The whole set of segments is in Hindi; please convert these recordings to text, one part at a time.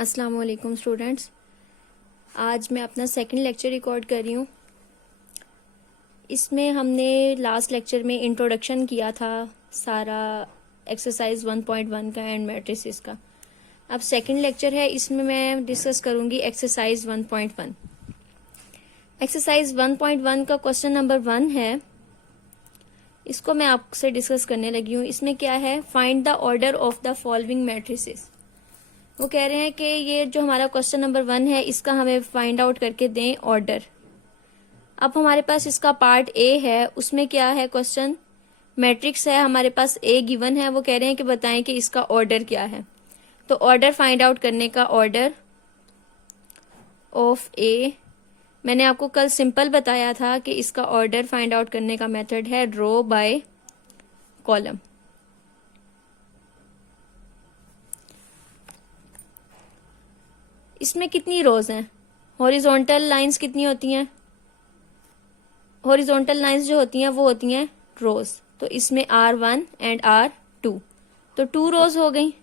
अस्सलाम वालेकुम स्टूडेंट्स। आज मैं अपना सेकंड लेक्चर रिकॉर्ड कर रही हूँ। इसमें हमने लास्ट लेक्चर में इंट्रोडक्शन किया था सारा एक्सरसाइज 1.1 का एंड मैट्रिसेस का। अब सेकंड लेक्चर है, इसमें मैं डिस्कस करूँगी एक्सरसाइज 1.1। एक्सरसाइज 1.1 का क्वेश्चन नंबर 1 है, इसको मैं आपसे डिस्कस करने लगी हूँ। इसमें क्या है, find the order of the following matrices. वो कह रहे हैं कि ये जो हमारा क्वेश्चन नंबर 1 है, इसका हमें फाइंड आउट करके दें ऑर्डर। अब हमारे पास इसका पार्ट ए है, उसमें क्या है, क्वेश्चन मैट्रिक्स है, हमारे पास ए गिवन है। वो कह रहे हैं कि बताएं कि इसका ऑर्डर क्या है। तो ऑर्डर फाइंड आउट करने का, ऑर्डर ऑफ ए, मैंने आपको कल सिंपल बताया था कि इसका ऑर्डर फाइंड आउट करने का मेथड है रो बाय कॉलम। इसमें कितनी रोज हैं, हॉरिजॉन्टल लाइंस कितनी होती हैं, हॉरिजॉन्टल लाइंस जो होती हैं वो होती हैं रोज। तो इसमें R1 एंड R2, तो 2 रोज हो गई।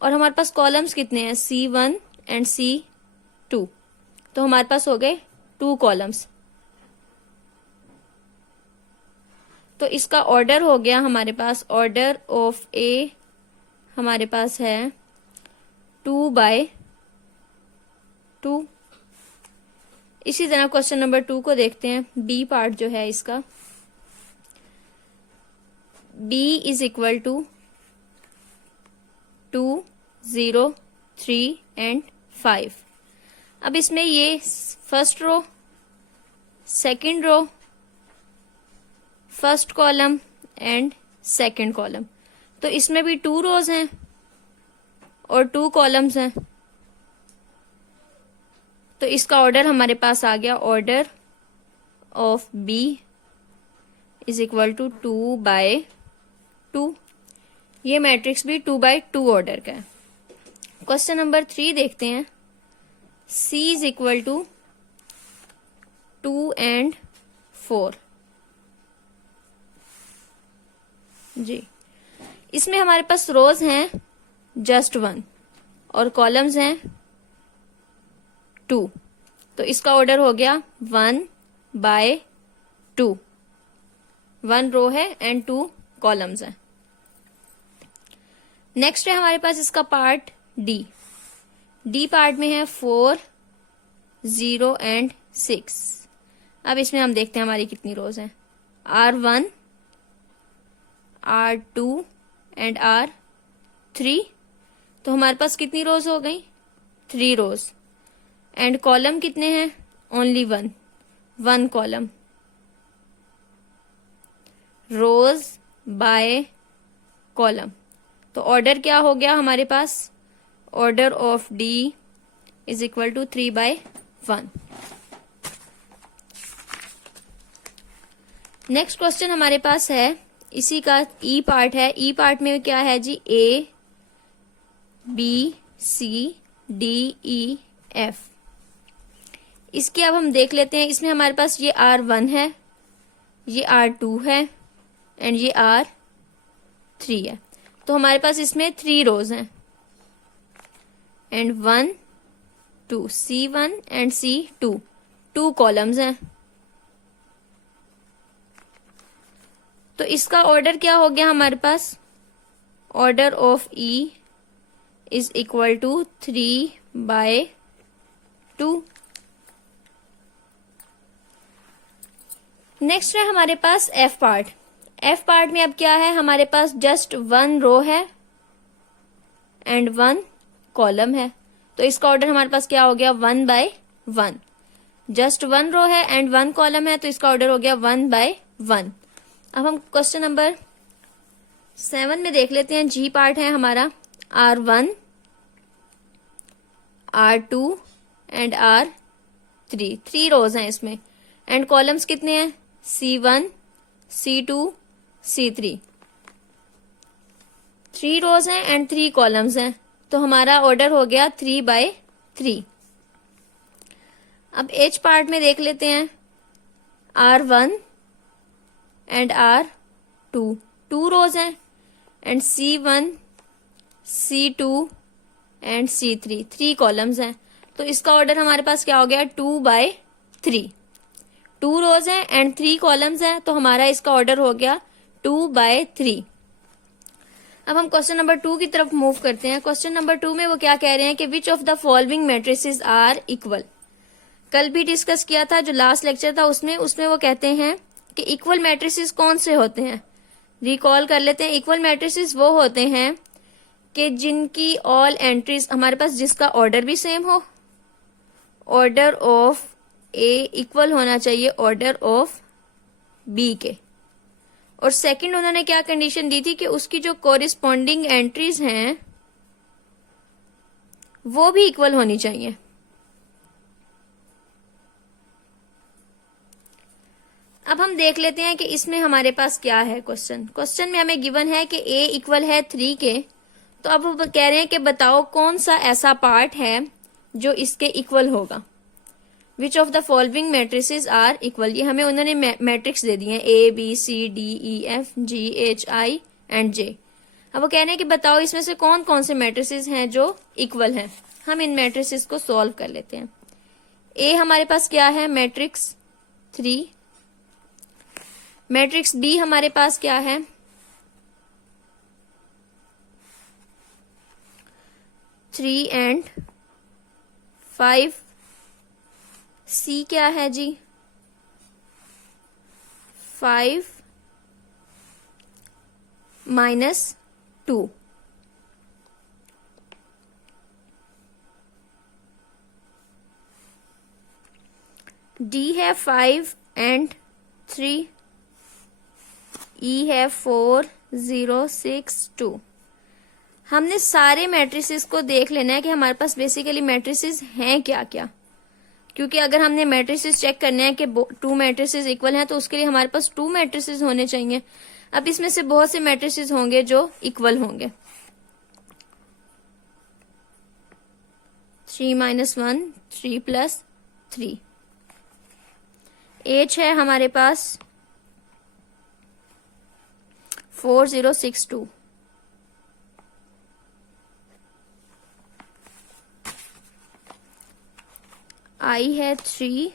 और हमारे पास कॉलम्स कितने हैं, C1 एंड C2, तो हमारे पास हो गए 2 कॉलम्स। तो इसका ऑर्डर हो गया हमारे पास, ऑर्डर ऑफ ए हमारे पास है 2/2। इसी तरह क्वेश्चन नंबर 2 को देखते हैं, बी पार्ट जो है इसका, b is equal to 2, 0, 3 and 5। अब इसमें ये first row, second row, first column and second column, तो इसमें भी 2 रोज हैं और 2 कॉलम्स हैं। तो इसका ऑर्डर हमारे पास आ गया, order of B is equal to 2/2। ये मैट्रिक्स भी 2/2 ऑर्डर का है। क्वेश्चन नंबर 3 देखते हैं, C is equal to 2 and 4। जी, इसमें हमारे पास रोज हैं जस्ट 1 और कॉलम्स हैं 2, तो इसका ऑर्डर हो गया 1/2। 1 रो है एंड 2 कॉलम्स हैं। नेक्स्ट है हमारे पास इसका पार्ट डी। डी पार्ट में है 4, 0 एंड 6। अब इसमें हम देखते हैं हमारी कितनी रोज हैं, R1, R2 एंड R3। तो हमारे पास कितनी रोज हो गई, 3 रोज। एंड कॉलम कितने हैं, only 1 column. Rows by column, तो ऑर्डर क्या हो गया हमारे पास, order of D is equal to 3/1। Next question हमारे पास है, इसी का ई पार्ट है। ई पार्ट में क्या है जी, A, B, C, D, E, F। इसके अब हम देख लेते हैं। इसमें हमारे पास ये R1 है, ये R2 है एंड ये R3 है। तो हमारे पास इसमें 3 रोज हैं and 1, 2, C1 and C2, 2 columns हैं। तो इसका ऑर्डर क्या हो गया हमारे पास, order of E is equal to 3/2। Next है हमारे पास F पार्ट। F पार्ट में अब क्या है, हमारे पास जस्ट 1 रो है एंड 1 कॉलम है। तो इसका ऑर्डर हमारे पास क्या हो गया, 1/1। जस्ट 1 रो है एंड 1 कॉलम है, तो इसका ऑर्डर हो गया 1/1। अब हम क्वेश्चन नंबर 7 में देख लेते हैं। जी पार्ट है हमारा, R1, R2 एंड R3, 3 रोज हैं इसमें एंड कॉलम्स कितने हैं, C1, C2, C3, 3 रोज हैं एंड 3 कॉलम्स हैं। तो हमारा ऑर्डर हो गया 3/3। अब H पार्ट में देख लेते हैं, R1 एंड R2, 2 रोज हैं and C1, C2 and C3, 3 columns हैं, तो इसका ऑर्डर हमारे पास क्या हो गया 2/3। 2 रोज हैं एंड 3 कॉलम्स हैं, तो हमारा इसका ऑर्डर हो गया 2/3। अब हम क्वेश्चन नंबर 2 की तरफ मूव करते हैं। क्वेश्चन नंबर 2 में वो क्या कह रहे हैं कि which of the following matrices are equal. कल भी डिस्कस किया था, जो लास्ट लेक्चर था उसमें वो कहते हैं कि इक्वल मैट्रिसेस कौन से होते हैं। रिकॉल कर लेते हैं। इक्वल मैट्रिसेस वो होते हैं कि जिनकी ऑल एंट्रीज हमारे पास, जिसका ऑर्डर भी सेम हो, ऑर्डर ऑफ ए इक्वल होना चाहिए ऑर्डर ऑफ बी के, और सेकंड उन्होंने क्या कंडीशन दी थी कि उसकी जो कोरिस्पॉन्डिंग एंट्रीज हैं वो भी इक्वल होनी चाहिए। अब हम देख लेते हैं कि इसमें हमारे पास क्या है। क्वेश्चन में हमें गिवन है कि ए इक्वल है 3 के, तो अब वो कह रहे हैं कि बताओ कौन सा ऐसा पार्ट है जो इसके इक्वल होगा। Which of the following matrices are equal, ये हमें उन्होंने मैट्रिक्स दे दिए हैं A B C D E F G H I and J। अब वो कह रहे हैं कि बताओ इसमें से कौन कौन से मैट्रिसेस हैं जो इक्वल हैं। हम इन मैट्रिसेस को सॉल्व कर लेते हैं। A हमारे पास क्या है मैट्रिक्स 3, मैट्रिक्स B हमारे पास क्या है 3 एंड 5, C क्या है जी 5 -2, D है 5 एंड 3, E है 4 0 6 2। हमने सारे मैट्रिसेस को देख लेना है कि हमारे पास बेसिकली मैट्रिसेस हैं क्या क्या, क्योंकि अगर हमने मैट्रिसेस चेक करने हैं कि 2 मैट्रिसेस इक्वल हैं तो उसके लिए हमारे पास 2 मैट्रिसेस होने चाहिए। अब इसमें से बहुत से मैट्रिसेस होंगे जो इक्वल होंगे। 3 - 1 3 + 3। H है हमारे पास 4 0 6 2। I है 3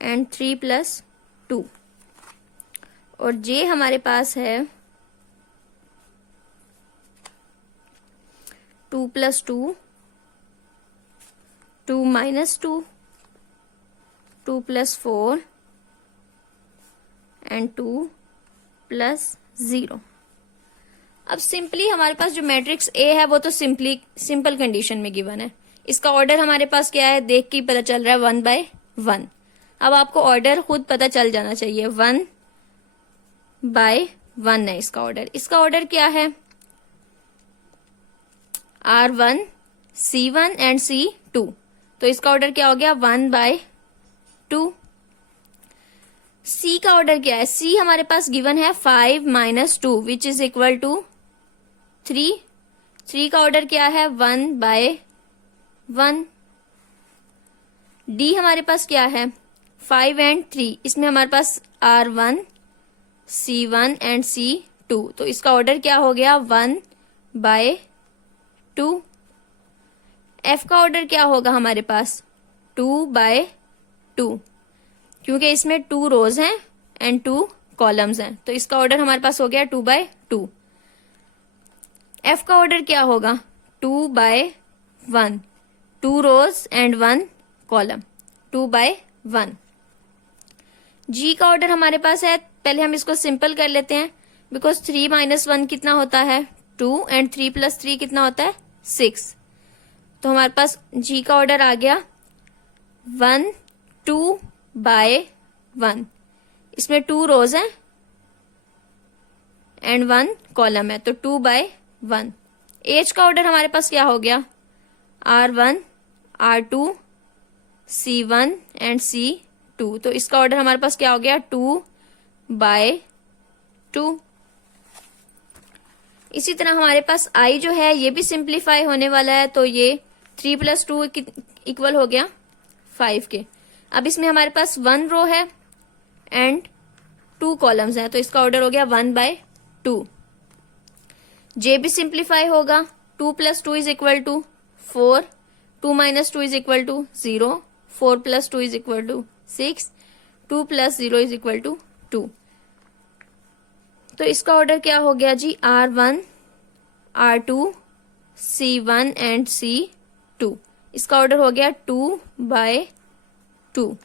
एंड 3 + 2, और J हमारे पास है 2 + 2 2 - 2 2 + 4 एंड 2 + 0। अब सिंपली हमारे पास जो मैट्रिक्स ए है वो तो सिंपल कंडीशन में गिवन है। इसका ऑर्डर हमारे पास क्या है देख के पता चल रहा है 1/1। अब आपको ऑर्डर खुद पता चल जाना चाहिए 1/1 है इसका ऑर्डर। इसका ऑर्डर क्या है R1 C1 एंड C2, तो इसका ऑर्डर क्या हो गया 1/2। C का ऑर्डर क्या है, C हमारे पास गिवन है 5 - 2 विच इज इक्वल टू 3। 3 का ऑर्डर क्या है 1/1। D हमारे पास क्या है 5 एंड 3, इसमें हमारे पास R1 C1 एंड C2, तो इसका ऑर्डर क्या हो गया 1/2। F का ऑर्डर क्या होगा हमारे पास 2/2, क्योंकि इसमें 2 रोज हैं एंड 2 कॉलम्स हैं, तो इसका ऑर्डर हमारे पास हो गया 2/2। F का ऑर्डर क्या होगा 2/1, 2 रोज एंड 1 कॉलम, 2/1। G का ऑर्डर हमारे पास है, पहले हम इसको सिंपल कर लेते हैं, बिकॉज 3 - 1 कितना होता है 2 एंड 3 + 3 कितना होता है 6, तो हमारे पास G का ऑर्डर आ गया 1 2/1। इसमें 2 रोज हैं एंड 1 कॉलम है, तो 2/1। H का ऑर्डर हमारे पास क्या हो गया R1 R2 C1 and C2, तो इसका ऑर्डर हमारे पास क्या हो गया 2/2। इसी तरह हमारे पास I जो है ये भी सिंप्लीफाई होने वाला है, तो ये 3 + 2 इक्वल हो गया 5 के। अब इसमें हमारे पास 1 रो है एंड 2 कॉलम्स हैं, तो इसका ऑर्डर हो गया 1/2। जे भी सिंप्लीफाई होगा, 2 + 2 = 4, 2 - 2 = 0, 4 + 2 = 6, 2 + 0 = 2। तो इसका ऑर्डर क्या हो गया जी, R1, R2, C1 and C2। इसका ऑर्डर हो गया 2/2।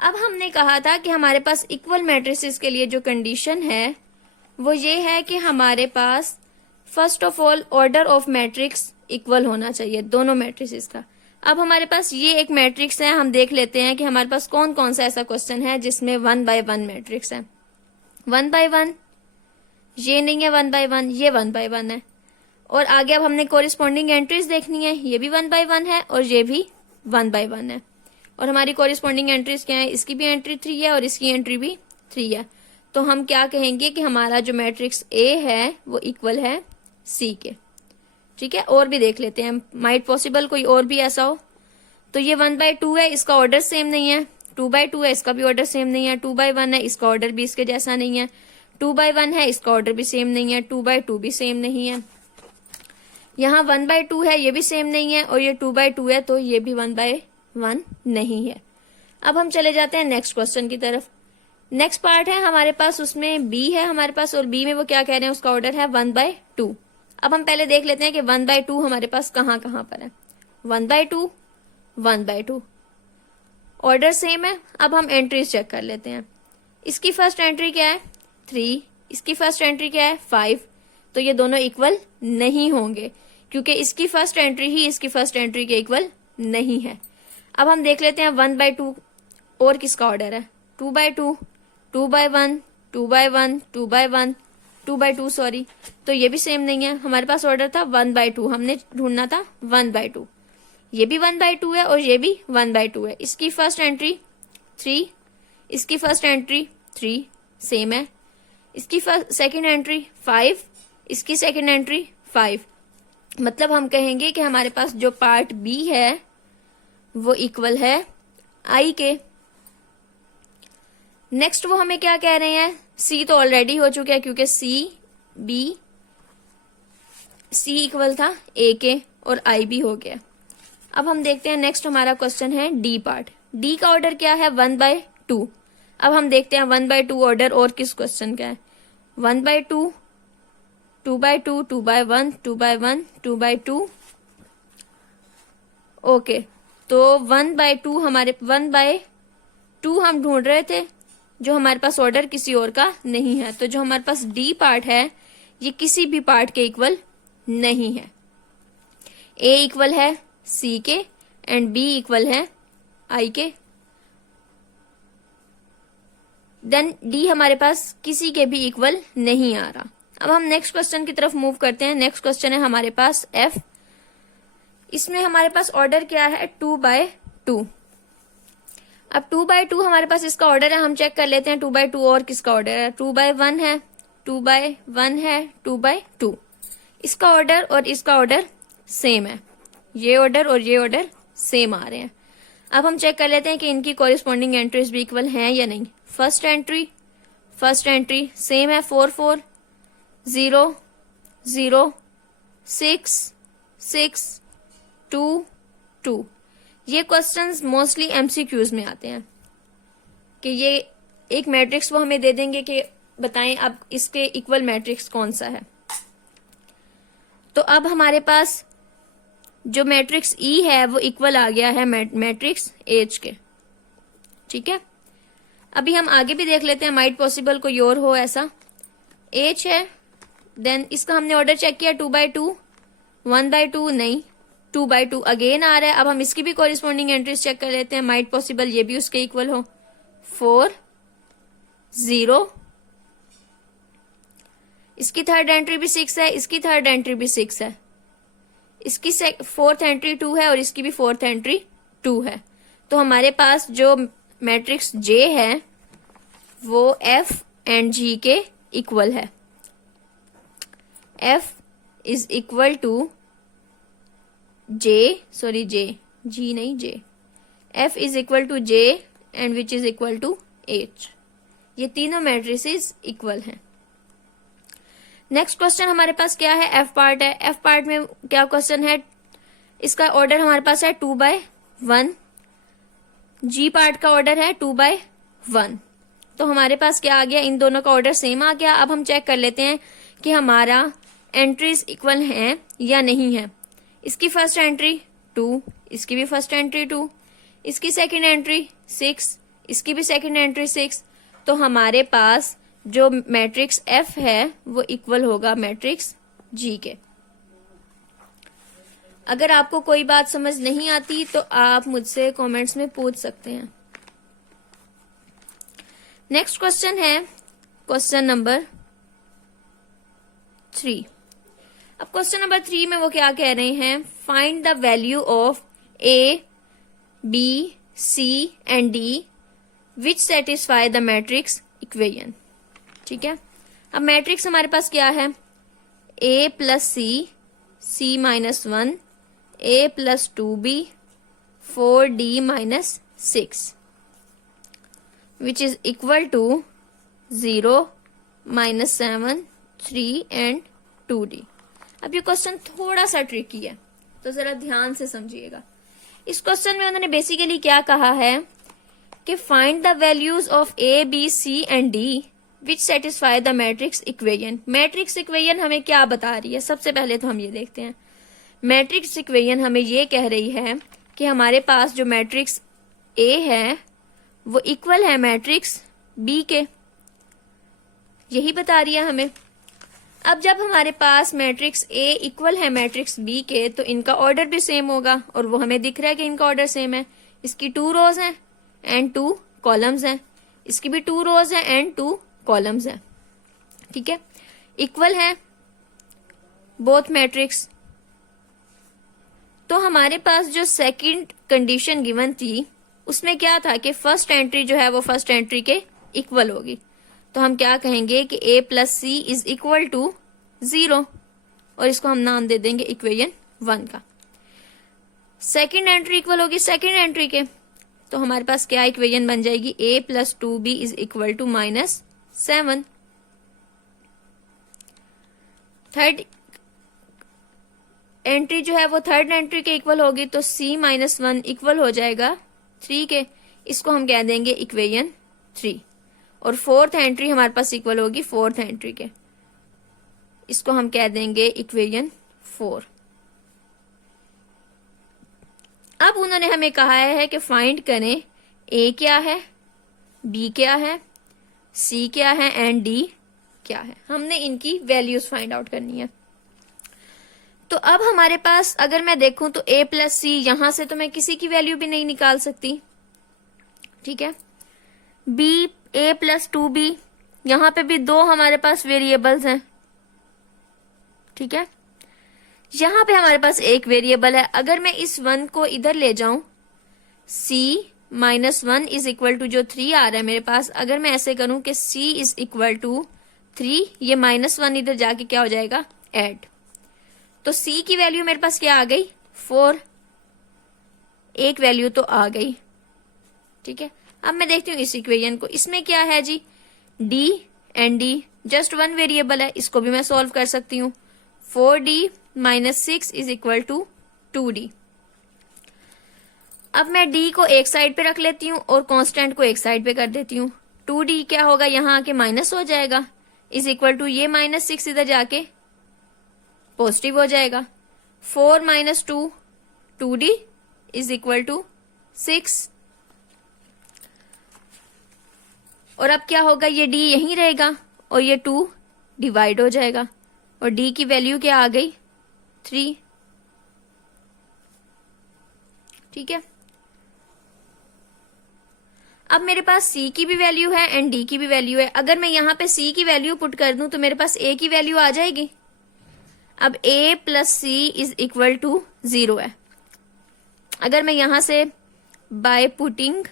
अब हमने कहा था कि हमारे पास इक्वल मैट्रिसेस के लिए जो कंडीशन है वो ये है कि हमारे पास first of all order of matrix equal होना चाहिए दोनों मैट्रिसेस का। अब हमारे पास ये एक मैट्रिक्स है, हम देख लेते हैं कि हमारे पास कौन कौन सा ऐसा क्वेश्चन है जिसमें 1/1 मैट्रिक्स है। 1/1 ये नहीं है, 1/1 ये 1/1 है। और आगे अब हमने कोरिस्पॉन्डिंग एंट्रीज देखनी है, ये भी 1/1 है और ये भी 1/1 है। और हमारी कोरिस्पॉन्डिंग एंट्रीज क्या है, इसकी भी एंट्री 3 है और इसकी एंट्री भी 3 है। तो हम क्या कहेंगे कि हमारा जो मैट्रिक्स ए है वो इक्वल है सी के। ठीक है, और भी देख लेते हैं, माइट पॉसिबल कोई और भी ऐसा हो। तो ये 1/2 है, इसका ऑर्डर सेम नहीं है। 2/2 है, इसका भी ऑर्डर सेम नहीं है। 2/1 है, इसका ऑर्डर भी इसके जैसा नहीं है। 2/1 है, इसका ऑर्डर भी सेम नहीं है। 2/2 भी सेम नहीं है। यहाँ 1/2 है, ये भी सेम नहीं है। और ये 2/2 है, तो ये भी 1/1 नहीं है। अब हम चले जाते हैं नेक्स्ट क्वेश्चन की तरफ। नेक्स्ट पार्ट है हमारे पास, उसमें बी है हमारे पास, और बी में वो क्या कह रहे हैं, उसका ऑर्डर है 1/2। अब हम पहले देख लेते हैं कि 1/2 हमारे पास कहाँ कहाँ पर है। 1/2, 1/2, ऑर्डर सेम है। अब हम एंट्रीज चेक कर लेते हैं। इसकी फर्स्ट एंट्री क्या है, 3, इसकी फर्स्ट एंट्री क्या है, 5। तो ये दोनों इक्वल नहीं होंगे क्योंकि इसकी फर्स्ट एंट्री ही इसकी फर्स्ट एंट्री के इक्वल नहीं है। अब हम देख लेते हैं 1/2 और किसका ऑर्डर है, 2/2, 2/1, 2/1, 2/1, 2/2 सॉरी। तो ये भी सेम नहीं है। हमारे पास ऑर्डर था 1/2, हमने ढूंढना था 1/2। ये भी 1/2 है और ये भी 1/2 है। इसकी फर्स्ट एंट्री 3, इसकी फर्स्ट एंट्री 3 सेम है। इसकी सेकंड एंट्री 5, इसकी सेकंड एंट्री 5। मतलब हम कहेंगे कि हमारे पास जो पार्ट बी है वो इक्वल है आई के। नेक्स्ट वो हमें क्या कह रहे हैं, सी तो ऑलरेडी हो चुका है क्योंकि सी इक्वल था ए के और आई भी हो गया। अब हम देखते हैं नेक्स्ट हमारा क्वेश्चन है डी पार्ट। डी का ऑर्डर क्या है, 1/2। अब हम देखते हैं 1/2 ऑर्डर और किस क्वेश्चन का है, 1/2, 2/2, 2/1, 2/1, 2/2। ओके, तो 1/2 हमारे 1/2 हम ढूंढ रहे थे जो हमारे पास ऑर्डर किसी और का नहीं है। तो जो हमारे पास डी पार्ट है ये किसी भी पार्ट के इक्वल नहीं है। ए इक्वल है सी के एंड बी इक्वल है आई के। देन डी हमारे पास किसी के भी इक्वल नहीं आ रहा। अब हम नेक्स्ट क्वेश्चन की तरफ मूव करते हैं। नेक्स्ट क्वेश्चन है हमारे पास एफ। इसमें हमारे पास ऑर्डर क्या है, 2/2। अब 2/2 हमारे पास इसका ऑर्डर है, हम चेक कर लेते हैं 2/2 और किसका ऑर्डर है, 2/1 है, 2/1 है, 2/2। इसका ऑर्डर और इसका ऑर्डर सेम है। ये ऑर्डर और ये ऑर्डर सेम आ रहे हैं। अब हम चेक कर लेते हैं कि इनकी कॉरिस्पॉन्डिंग एंट्रीज भी इक्वल हैं या नहीं। फर्स्ट एंट्री सेम है, 4 4, 0 0, 6 6, 2 2। ये क्वेश्चंस मोस्टली एमसीक्यूज में आते हैं कि ये एक मैट्रिक्स वो हमें दे देंगे कि बताएं अब इसके इक्वल मैट्रिक्स कौन सा है। तो अब हमारे पास जो मैट्रिक्स ई है वो इक्वल आ गया है मैट्रिक्स एच के। ठीक है, अभी हम आगे भी देख लेते हैं, माइट पॉसिबल कोई और हो ऐसा। एच है, देन इसका हमने ऑर्डर चेक किया 2/2, 1/2 नहीं, 2/2 अगेन आ रहा है। अब हम इसकी भी कॉरिस्पॉन्डिंग एंट्रीज चेक कर लेते हैं, माइट पॉसिबल ये भी उसके इक्वल हो, 4 0। इसकी थर्ड एंट्री भी 6 है, इसकी थर्ड एंट्री भी 6 है, इसकी फोर्थ एंट्री 2 है और इसकी भी फोर्थ एंट्री 2 है। तो हमारे पास जो मैट्रिक्स जे है वो एफ एंड जी के इक्वल है। F is equal to J G नहीं J, F is equal to J and which is equal to H. ये तीनों मैट्रिसेस इक्वल हैं। नेक्स्ट क्वेश्चन हमारे पास क्या है, एफ पार्ट है। एफ पार्ट में क्या क्वेश्चन है, इसका ऑर्डर हमारे पास है 2/1। जी पार्ट का ऑर्डर है 2/1। तो हमारे पास क्या आ गया, इन दोनों का ऑर्डर सेम आ गया। अब हम चेक कर लेते हैं कि हमारा एंट्रीज इक्वल हैं या नहीं है। इसकी फर्स्ट एंट्री 2, इसकी भी फर्स्ट एंट्री 2, इसकी सेकंड एंट्री 6, इसकी भी सेकंड एंट्री 6। तो हमारे पास जो मैट्रिक्स एफ है वो इक्वल होगा मैट्रिक्स जी के। अगर आपको कोई बात समझ नहीं आती तो आप मुझसे कमेंट्स में पूछ सकते हैं। नेक्स्ट क्वेश्चन है क्वेश्चन नंबर 3। अब क्वेश्चन नंबर 3 में वो क्या कह रहे हैं, find the value of A, B, C and D which satisfy the matrix equation. ठीक है, अब मैट्रिक्स हमारे पास क्या है, a plus C, C minus 1, a plus 2b, 4d minus 6 which is equal to 0, -7, 3 and 2d। अब ये क्वेश्चन थोड़ा सा ट्रिकी है, तो जरा ध्यान से समझिएगा। इस क्वेश्चन में उन्होंने बेसिकली क्या कहा है कि find the values of A, B, C and D which satisfy the matrix equation. Matrix equation हमें क्या बता रही है, सबसे पहले तो हम ये देखते हैं। मैट्रिक्स इक्वेशन हमें ये कह रही है कि हमारे पास जो मैट्रिक्स ए है वो इक्वल है मैट्रिक्स बी के, यही बता रही है हमें। अब जब हमारे पास मैट्रिक्स ए इक्वल है मैट्रिक्स बी के तो इनका ऑर्डर भी सेम होगा, और वो हमें दिख रहा है कि इनका ऑर्डर सेम है। इसकी 2 रोज हैं एंड 2 कॉलम्स हैं, इसकी भी 2 रोज हैं एंड 2 कॉलम्स हैं। ठीक है, इक्वल है बोथ मैट्रिक्स। तो हमारे पास जो सेकंड कंडीशन गिवन थी उसमें क्या था कि फर्स्ट एंट्री जो है वो फर्स्ट एंट्री के इक्वल होगी। तो हम क्या कहेंगे कि a plus C is equal to 0, और इसको हम नाम दे देंगे इक्वेशन 1 का। सेकंड एंट्री इक्वल होगी सेकंड एंट्री के, तो हमारे पास क्या इक्वेशन बन जाएगी, a plus 2b is equal to -7। Third entry जो है वो थर्ड एंट्री के इक्वल होगी, तो c -1 इक्वल हो जाएगा 3 के, इसको हम कह देंगे इक्वेशन 3। और फोर्थ एंट्री हमारे पास इक्वल होगी फोर्थ एंट्री के, इसको हम कह देंगे इक्वेशन 4। अब उन्होंने हमें कहा है कि फाइंड करें a क्या है, b क्या है, c क्या है एंड d क्या है। हमने इनकी वैल्यूज फाइंड आउट करनी है। तो अब हमारे पास अगर मैं देखूं तो a प्लस सी, यहां से तो मैं किसी की वैल्यू भी नहीं निकाल सकती। ठीक है, b, a प्लस 2b, यहां पे भी 2 हमारे पास वेरिएबल्स हैं। ठीक है, यहां पे हमारे पास एक वेरिएबल है। अगर मैं इस 1 को इधर ले जाऊं, c -1 इज इक्वल टू जो 3 आ रहा है मेरे पास, अगर मैं ऐसे करूं कि c इज इक्वल टू 3, ये -1 इधर जाके क्या हो जाएगा, ऐड। तो c की वैल्यू मेरे पास क्या आ गई, 4, एक वैल्यू तो आ गई। ठीक है, अब मैं देखती हूँ इस इक्वेशन को, इसमें क्या है जी, d and d, just 1 variable है, इसको भी मैं सॉल्व कर सकती हूँ। 4d minus 6 is equal to 2d। अब मैं d को एक साइड पे रख लेती हूँ और कांस्टेंट को एक साइड पे कर देती हूँ। 2d क्या होगा, यहाँ आके माइनस हो जाएगा, इज इक्वल टू ये -6 इधर जाके पॉजिटिव हो जाएगा। 4 - 2, 2d इज इक्वल टू 6। और अब क्या होगा, ये d यहीं रहेगा और ये 2 डिवाइड हो जाएगा, और d की वैल्यू क्या आ गई, 3। ठीक है, अब मेरे पास c की भी वैल्यू है एंड d की भी वैल्यू है। अगर मैं यहाँ पे c की वैल्यू पुट कर दूं तो मेरे पास a की वैल्यू आ जाएगी। अब a plus c is equal to 0 है। अगर मैं यहां से by putting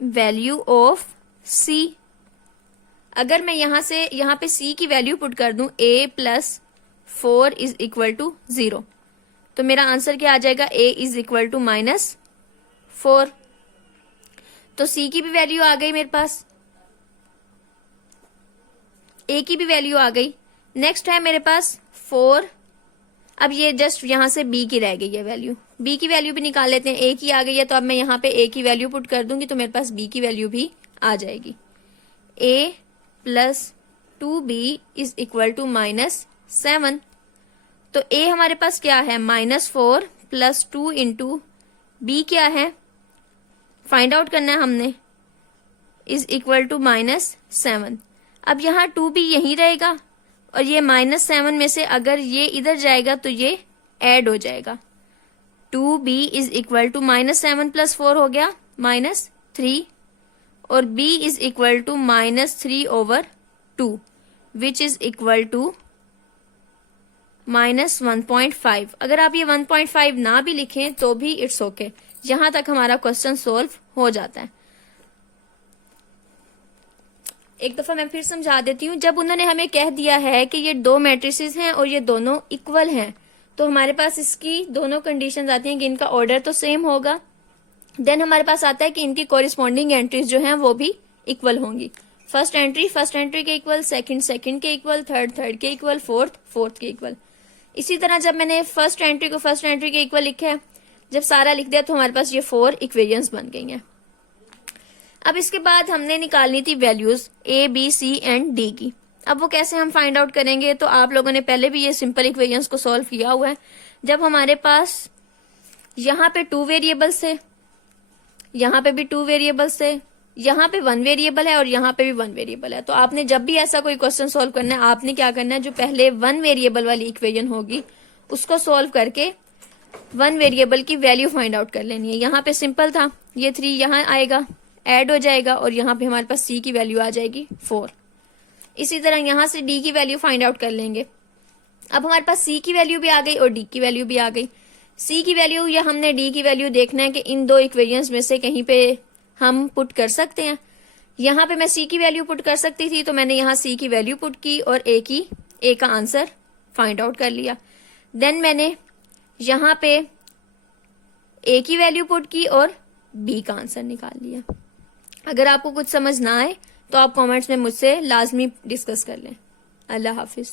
value of c, अगर मैं यहां पे c की वैल्यू पुट कर दूं, a plus 4 is equal to 0, तो मेरा आंसर क्या आ जाएगा, a इज इक्वल टू -4। तो सी की भी वैल्यू आ गई मेरे पास, ए की भी वैल्यू आ गई। नेक्स्ट है मेरे पास 4। अब ये जस्ट यहां से बी की रह गई है वैल्यू, बी की वैल्यू भी निकाल लेते हैं। ए की आ गई है तो अब मैं यहाँ पे ए की वैल्यू पुट कर दूंगी तो मेरे पास बी की वैल्यू भी आ जाएगी। A plus 2b is equal to -7। तो ए हमारे पास क्या है, -4 प्लस 2 इंटू बी क्या है, फाइंड आउट करना है हमने, इज इक्वल टू -7। अब यहाँ 2b यहीं रहेगा और ये -7 में से अगर ये इधर जाएगा तो ये ऐड हो जाएगा। 2b is equal to -7 plus 4 हो गया -3 और b is equal to -3/2 which is equal to -1.5। अगर आप ये 1.5 ना भी लिखें तो भी इट्स ओके। यहां तक हमारा क्वेश्चन सोल्व हो जाता है। एक दफा मैं फिर समझा देती हूँ। जब उन्होंने हमें कह दिया है कि ये दो मैट्रिसेस हैं और ये दोनों इक्वल हैं, तो हमारे पास इसकी दोनों कंडीशंस आती हैं कि इनका ऑर्डर तो सेम होगा, देन हमारे पास आता है कि इनकी कोरिस्पॉन्डिंग एंट्रीज जो हैं वो भी इक्वल होंगी। फर्स्ट एंट्री के इक्वल, सेकंड के इक्वल, थर्ड के इक्वल, फोर्थ के इक्वल। इसी तरह जब मैंने फर्स्ट एंट्री को फर्स्ट एंट्री के इक्वल लिखा है, जब सारा लिख दिया तो हमारे पास ये 4 इक्वेशंस बन गई हैं। अब इसके बाद हमने निकालनी थी values A B C and D की। अब वो कैसे हम फाइंड आउट करेंगे, तो आप लोगों ने पहले भी ये सिंपल इक्वेशंस को सॉल्व किया हुआ है। जब हमारे पास यहाँ पे 2 वेरिएबल्स थे, यहाँ पे भी 2 वेरिएबल्स थे, यहाँ पे 1 वेरिएबल है और यहाँ पे भी 1 वेरिएबल है, तो आपने जब भी ऐसा कोई क्वेश्चन सॉल्व करना है, आपने क्या करना है, जो पहले 1 वेरिएबल वाली इक्वेशन होगी उसको सॉल्व करके 1 वेरिएबल की वैल्यू फाइंड आउट कर लेनी है। यहाँ पे सिंपल था, ये 3 यहाँ आएगा, ऐड हो जाएगा और यहाँ पे हमारे पास सी की वैल्यू आ जाएगी 4। इसी तरह यहाँ से डी की वैल्यू फाइंड आउट कर लेंगे। अब हमारे पास सी की वैल्यू भी आ गई और डी की वैल्यू भी आ गई। सी की वैल्यू या हमने डी की वैल्यू देखना है कि इन दो इक्वेशंस में से कहीं पे हम पुट कर सकते हैं। यहाँ पे मैं सी की वैल्यू पुट कर सकती थी तो मैंने यहाँ सी की वैल्यू पुट की और ए का आंसर फाइंड आउट कर लिया। देन मैंने यहाँ पे ए की वैल्यू पुट की और बी का आंसर निकाल लिया। अगर आपको कुछ समझ ना आए तो आप कमेंट्स में मुझसे लाजमी डिस्कस कर लें। अल्लाह हाफिज।